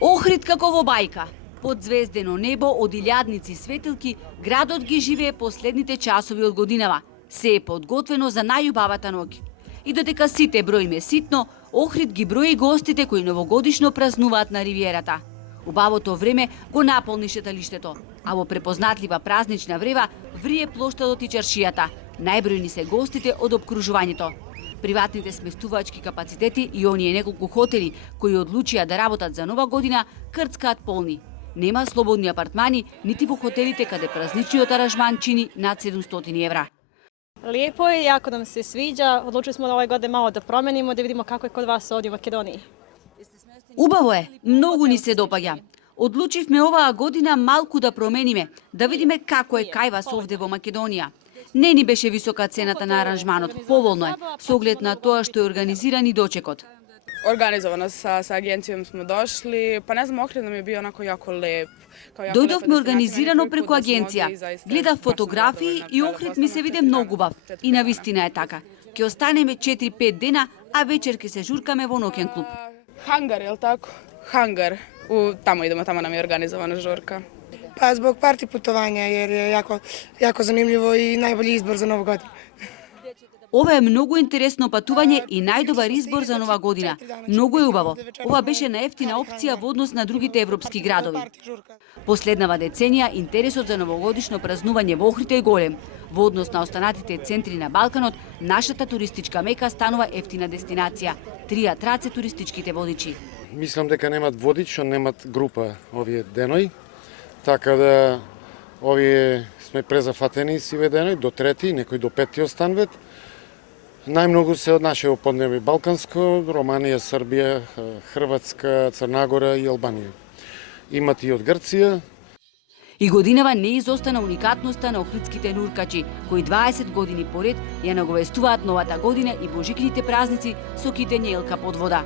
Охрид како во бајка. Под звездено небо од илјадници светилки, градот ги живее последните часови од годинава. Се е подготвено за најубавата ноќ. И додека сите броиме ситно, Охрид ги брои гостите кои новогодишно празнуваат на ривиерата. Убавото време го наполни шеталиштето, а во препознатлива празнична врева врие плоштадот и чаршијата. Најбројни се гостите од обкружувањето. Приватните сместувачки капацитети и оние неколку хотели кои одлучија да работат за нова година крцкаат полни. Нема слободни апартмани нити во хотелите каде празничниот аранжман чини над 700 евра. Lijepo je, jako nam se sviđa. Odlučili smo da ove godine malo da promenimo, da vidimo kako je kod vas ovdje u Makedoniji. Убаво е, многу ни се допаѓа. Одлучивме оваа година малку да промениме, да видиме како е кај вас овде во Македонија. Не ни беше висока цената на аранжманот, поволно е, со оглед на тоа што е организиран и дочекот. Organizovano sa agencijom smo došli, pa ne znam, Ohrid nam je bio onako jako lep. Дојдовме организирано преку агенција. Гледав фотографии и Охрид ми се виде многу убав. И навистина е така. Ќе останеме 4-5 дена, а вечер ќе се журкаме во ноќен клуб. Hangar, je li tako? Hangar. Tamo idemo, tamo nam je organizovana žurka. Pa zbog parti putovanja, jer je jako zanimljivo i najbolji izbor za Novu godinu. Ова е многу интересно патување и најдобар избор за нова година. Многу е убаво. Ова беше наевтина опција во однос на другите европски градови. Последнава деценија интересот за новогодишно празнување во Охрид е голем. Во однос на останатите центри на Балканот, нашата туристичка мека станува ефтина дестинација. Тријат раце туристичките водичи. Мислам дека немат водич, што немат група овие деној. Така да овие сме презафатени сиве деној до 3, некој до 5 останвет. Најмногу се од нашето поднебе Балканско, Романија, Србија, Хрватска, Црнагора и Албанија. Имат и од Грција. И годинава не изостана уникатноста на охридските нуркачи, кои 20 години поред ја наговестуваат новата година и божикните празници со китење елка под вода.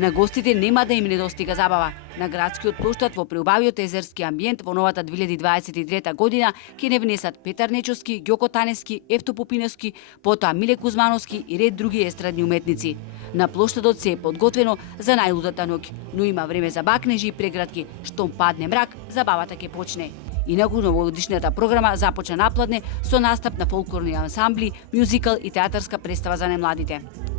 На гостите нема да им недостига забава. На градскиот плоштад во преубавиот езерски амбиент во новата 2023 година ќе не внесат Петар Нечовски, Ѓоко Таневски, Евто Попиневски, потоа Миле Кузмановски и ред други естрадни уметници. На плоштадот се е подготвено за најлудата ноќ, но има време за бакнежи и прегратки. Штом падне мрак, забавата ќе почне. Инаку новогодишната програма започна напладне со настап на фолклорни ансамбли, мюзикал и театарска представа за најмладите.